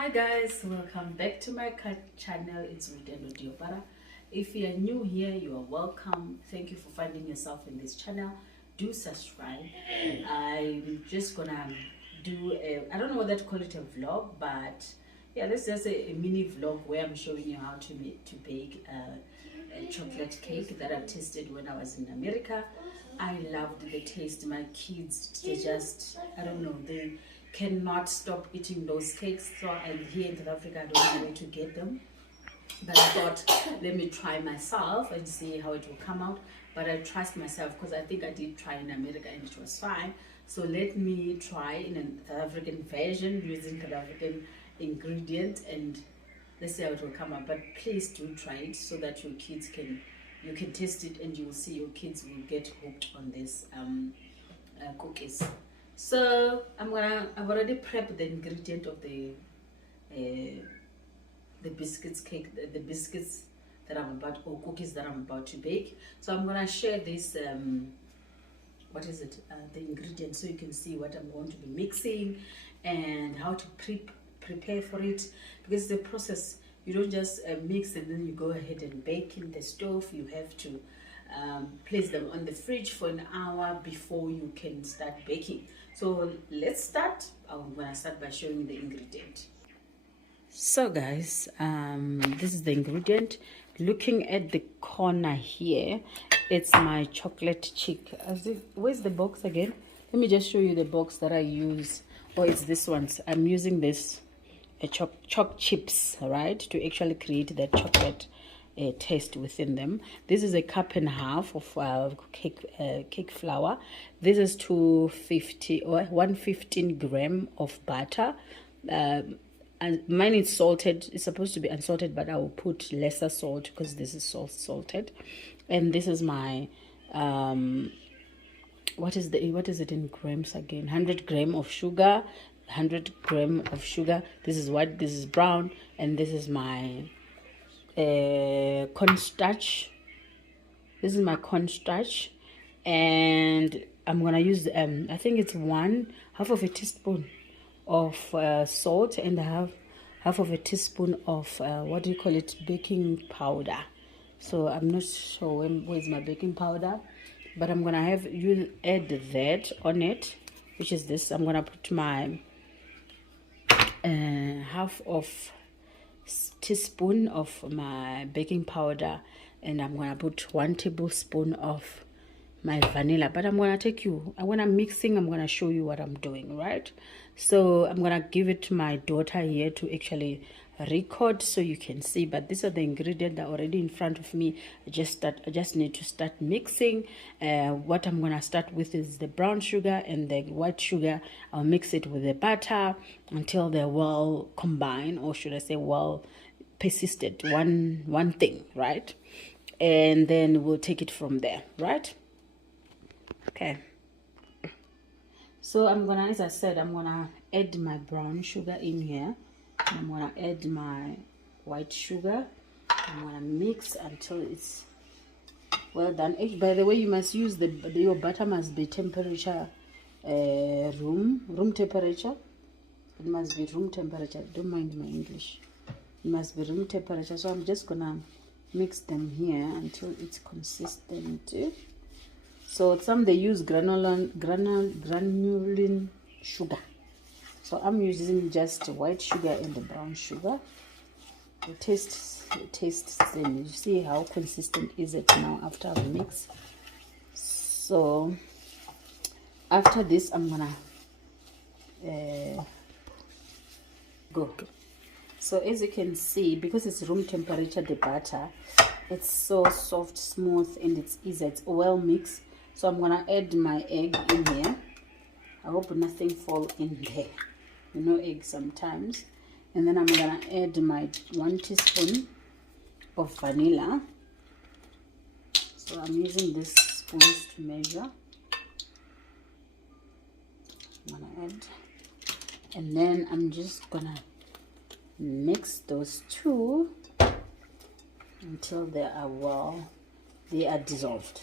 Hi guys, welcome back to my channel. It's Rutendo Diobara. If you are new here, you are welcome. Thank you for finding yourself in this channel. Do subscribe. I'm just gonna do I don't know whether to call it a vlog, but yeah, this is a mini vlog where I'm showing you how to bake a chocolate cake that I tasted when I was in America. I loved the taste. My kids, they just, I don't know, they cannot stop eating those cakes. So I'm here in South Africa, I don't know where to get them. But I thought, let me try myself and see how it will come out. But I trust myself because I think I did try in America and it was fine. So let me try in a South African version using South African ingredients and let's see how it will come out. But please do try it so that your kids you can taste it and you will see your kids will get hooked on this cookies. So I've already prepped the ingredient of the biscuits cake, the biscuits that or cookies that I'm about to bake. So I'm gonna share this what is it, the ingredients, so you can see what I'm going to be mixing and how to prepare for it, because the process, you don't just mix and then you go ahead and bake in the stove. You have to place them on the fridge for an hour before you can start baking. So let's start. I'm gonna start by showing the ingredient. So guys, this is the ingredient. Looking at the corner here, it's my chocolate chick. Where's the box again? Let me just show you the box that I use. Oh, it's this one. I'm using this choc chips, right, to actually create that chocolate taste within them. This is a cup and a half of cake flour. This is 250 or 115 gram of butter. And mine is salted. It's supposed to be unsalted, but I will put lesser salt because this is salted. And this is my what is it in grams again? 100 gram of sugar. 100 gram of sugar. This is white, this is brown, and this is my cornstarch. This is my cornstarch, and I'm gonna use I think it's half of a teaspoon of salt and half of a teaspoon of what do you call it, baking powder. So I'm not sure where's my baking powder, but I'm gonna have you add that on it, which is this. I'm gonna put my half of teaspoon of my baking powder, and I'm gonna put 1 tablespoon of my vanilla. But when I'm mixing, I'm gonna show you what I'm doing, right? So I'm gonna give it to my daughter here to actually record so you can see. But these are the ingredients that are already in front of me. I just need to start mixing. What I'm gonna start with is the brown sugar and the white sugar. I'll mix it with the butter until they're well combined, or should I say well persisted, one thing, right? And then we'll take it from there, right? Okay, so as I said, I'm gonna add my brown sugar in here. I'm gonna add my white sugar. I'm gonna mix until it's well done. By the way, you must use your butter must be temperature room temperature. It must be room temperature. Don't mind my English. It must be room temperature. So I'm just gonna mix them here until it's consistent. So some they use granulin sugar. So I'm using just white sugar and the brown sugar. The taste then you see how consistent is it now after I've mixed. So after this I'm gonna go. So as you can see, because it's room temperature, the butter, it's so soft, smooth, and it's easy. It's well mixed. So I'm gonna add my egg in here. I hope nothing fall in there. You know, egg sometimes. And then I'm gonna add my 1 teaspoon of vanilla. So I'm using these spoons to measure. I'm gonna add, and then I'm just gonna mix those two until they are dissolved.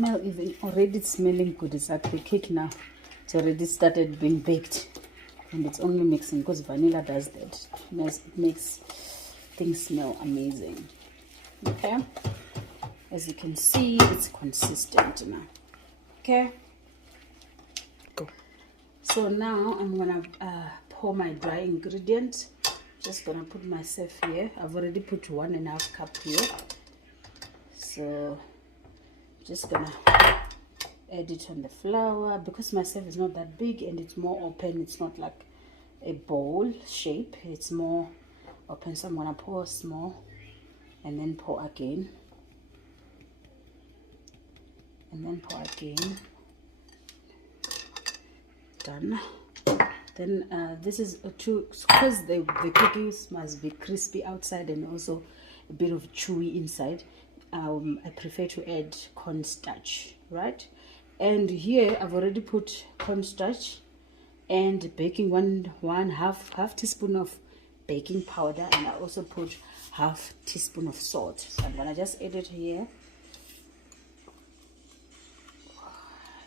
smell even already, it's smelling good. It's like the cake now. It's already started being baked, and it's only mixing because vanilla does that. It makes things smell amazing. Okay, as you can see, it's consistent now. Okay, go. So now I'm gonna pour my dry ingredients. Just gonna put myself here. I've already put 1.5 cup here, so just gonna add it on the flour because my self is not that big and it's more open. It's not like a bowl shape, it's more open. So I'm gonna pour small and then pour again and then pour again. Done. Then this is because the cookies must be crispy outside and also a bit of chewy inside. I prefer to add cornstarch, right? And here I've already put cornstarch and baking half teaspoon of baking powder, and I also put half teaspoon of salt. So I'm gonna just add it here.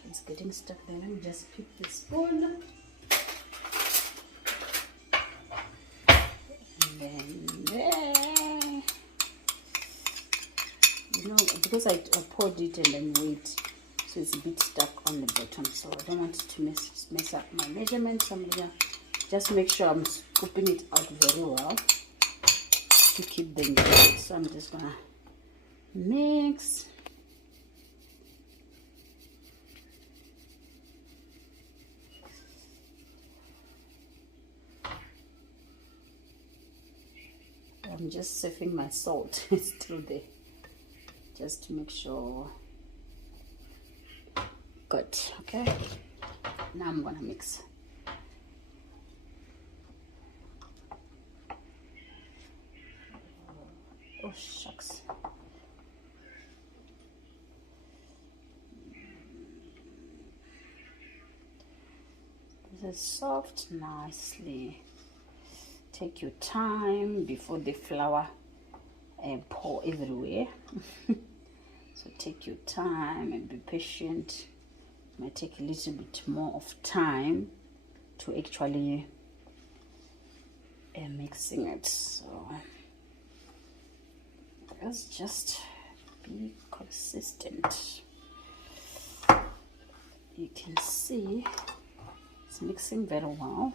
It's getting stuck there. Let me just pick the spoon. And then there. You know, because I poured it and then wait, so it's a bit stuck on the bottom, so I don't want it to mess up my measurements. So I'm gonna just make sure I'm scooping it out very well to keep them good. So I'm just gonna mix. I'm just saving my salt. It's still there, just to make sure. Good. Okay, now I'm gonna mix. Oh shucks. This is soft nicely. Take your time before the flour and pour everywhere. So take your time and be patient. It might take a little bit more of time to actually mixing it. So let's just be consistent. You can see it's mixing very well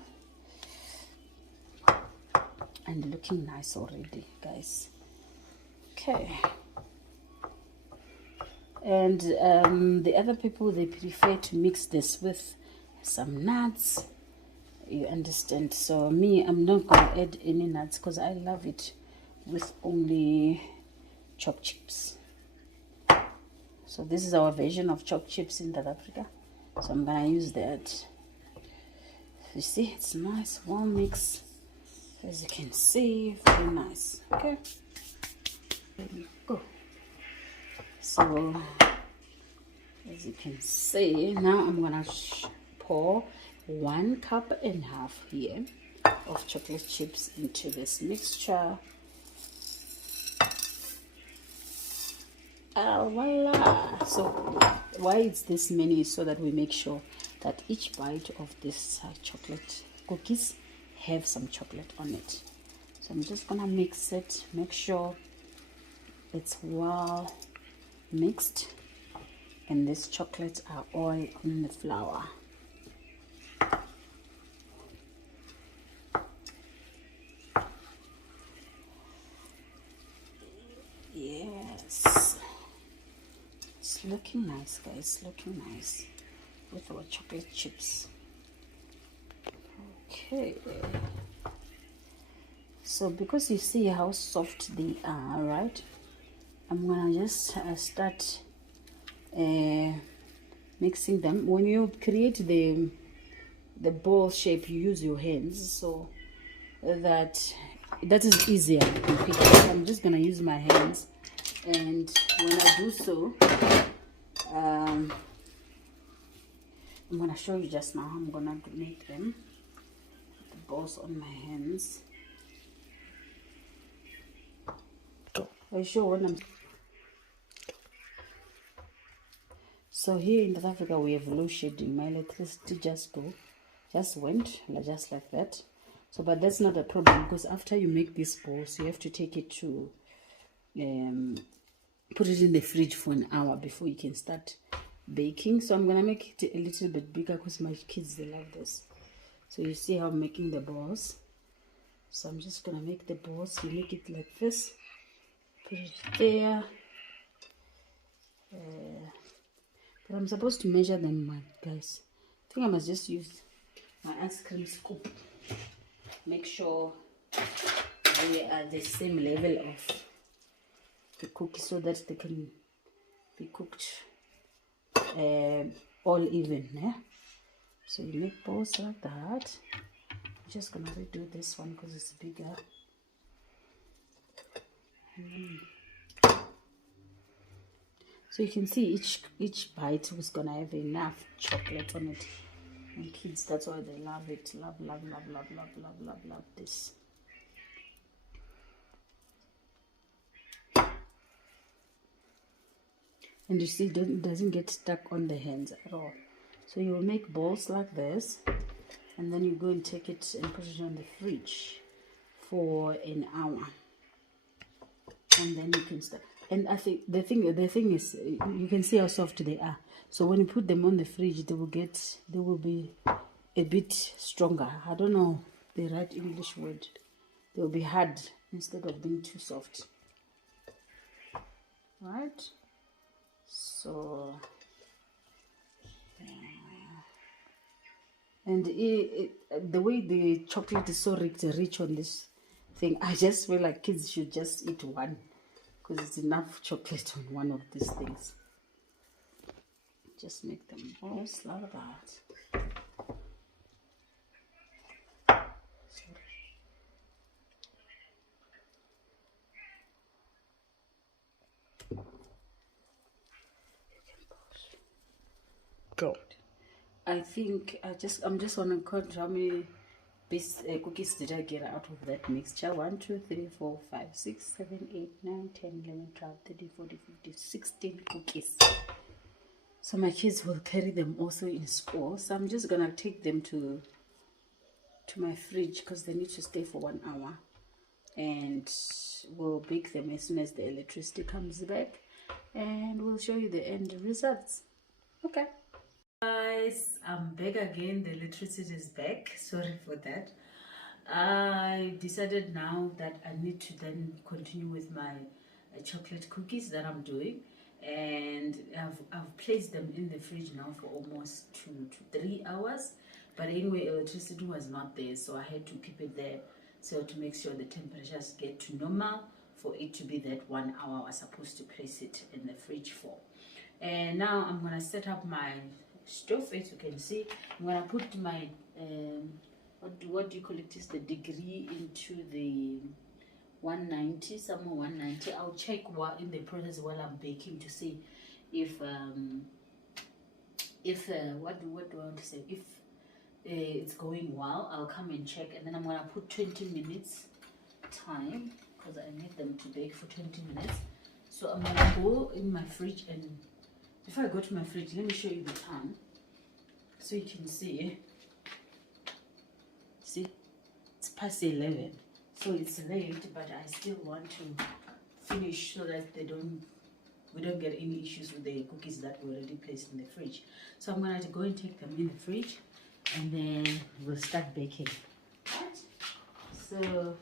and looking nice already, guys. Okay. And the other people, they prefer to mix this with some nuts, you understand. So me, I'm not gonna add any nuts because I love it with only chopped chips. So this is our version of chopped chips in South Africa, so I'm gonna use that. You see, it's nice, well mixed, as you can see, very nice. Okay, there we go. So as you can see, now I'm gonna pour 1.5 cup here of chocolate chips into this mixture. Voila! So why it's this many is so that we make sure that each bite of this chocolate cookies have some chocolate on it. So I'm just gonna mix it, make sure it's well mixed and these chocolates are all on the flour. Yes, it's looking nice, guys, looking nice with our chocolate chips. Okay, so because you see how soft they are, right, I'm gonna just start mixing them. When you create the ball shape, you use your hands, so that is easier. I'm just gonna use my hands, and when I do so, I'm gonna show you just now. I'm gonna make them the balls on my hands. I show when I'm So here in South Africa we have low shedding. My electricity just went just like that. So but that's not a problem, because after you make these balls you have to take it to put it in the fridge for an hour before you can start baking. So I'm gonna make it a little bit bigger because my kids, they love this. So you see how I'm making the balls. So I'm just gonna make the balls. You make it like this, put it there. But I'm supposed to measure them, guys. I think I must just use my ice cream scoop. Make sure they are the same level of the cookies so that they can be cooked all even. Yeah? So you make balls like that. I'm just gonna redo this one because it's bigger. So you can see each bite was gonna have enough chocolate on it. And kids, that's why they love it. Love this. And you see, it doesn't get stuck on the hands at all. So you'll make balls like this, and then you go and take it and put it on the fridge for an hour, and then you can start. And I think the thing is, you can see how soft they are. So when you put them on the fridge, they will be a bit stronger. I don't know the right English word. They will be hard instead of being too soft. Right? So, and the way the chocolate is so rich on this thing, I just feel like kids should just eat one, because it's enough chocolate on one of these things. Just make them balls like that. Good. I think I'm just gonna count how many cookies did I get out of that mixture. 1 2 3 4 5 6 7 8 9 10 11 12 13 14 15 16 cookies. So my kids will carry them also in school. So I'm just gonna take them to my fridge because they need to stay for 1 hour, and we'll bake them as soon as the electricity comes back, and we'll show you the end results. Okay guys, I'm back again. The electricity is back. Sorry for that. I decided now that I need to then continue with my chocolate cookies that I'm doing, and I've placed them in the fridge now for almost 2 to 3 hours. But anyway, electricity was not there, so I had to keep it there, so to make sure the temperatures get to normal for it to be that 1 hour I was supposed to place it in the fridge for. And now I'm gonna set up my stove. As you can see, I'm gonna put my what do you call it, is the degree into the 190, somewhere 190. I'll check while in the process while I'm baking to see if what do I want to say, if it's going well. I'll come and check, and then I'm gonna put 20 minutes time because I need them to bake for 20 minutes. So I'm gonna go in my fridge, and before I go to my fridge, let me show you the time so you can see. See, it's past 11, so it's late, but I still want to finish so that we don't get any issues with the cookies that we already placed in the fridge. So I'm going to go and take them in the fridge, and then we'll start baking. Right? So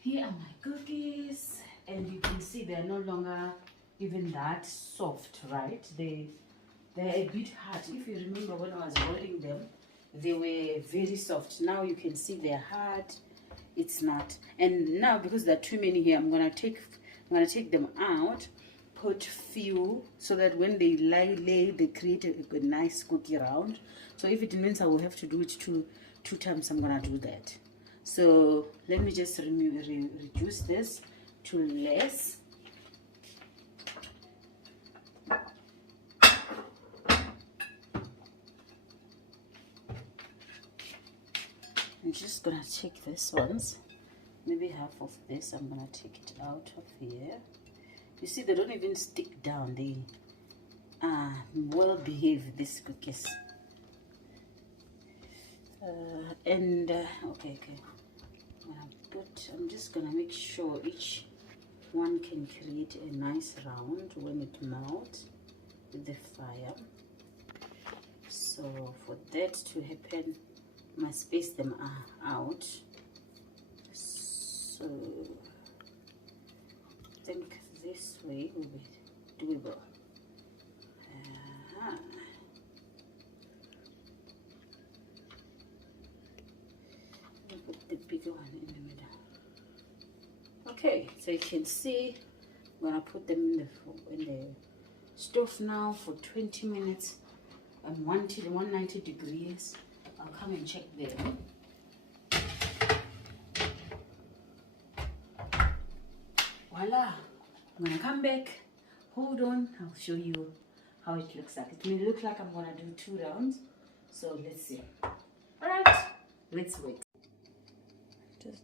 here are my cookies, and you can see they're no longer even that soft, right? They're a bit hard. If you remember when I was rolling them, they were very soft. Now you can see they're hard. It's not. And now because there are too many here, I'm gonna take them out, put few, so that when they lay they create a nice cookie round. So if it means I will have to do it two times, I'm gonna do that. So let me just reduce this to less. I'm just gonna take this ones, maybe half of this. I'm gonna take it out of here. You see, they don't even stick down. well behaved, these cookies. Okay. I'm just gonna make sure each one can create a nice round when it melts with the fire. So for that to happen, I must space them out. So I think this way will be doable. Put the bigger one in the middle. Okay, so you can see I'm gonna put them in the stove now for 20 minutes and 190 degrees. I'll come and check them. Voila! I'm gonna come back. Hold on, I'll show you how it looks like. It may look like I'm gonna do 2 rounds, so let's see. All right, let's wait. Just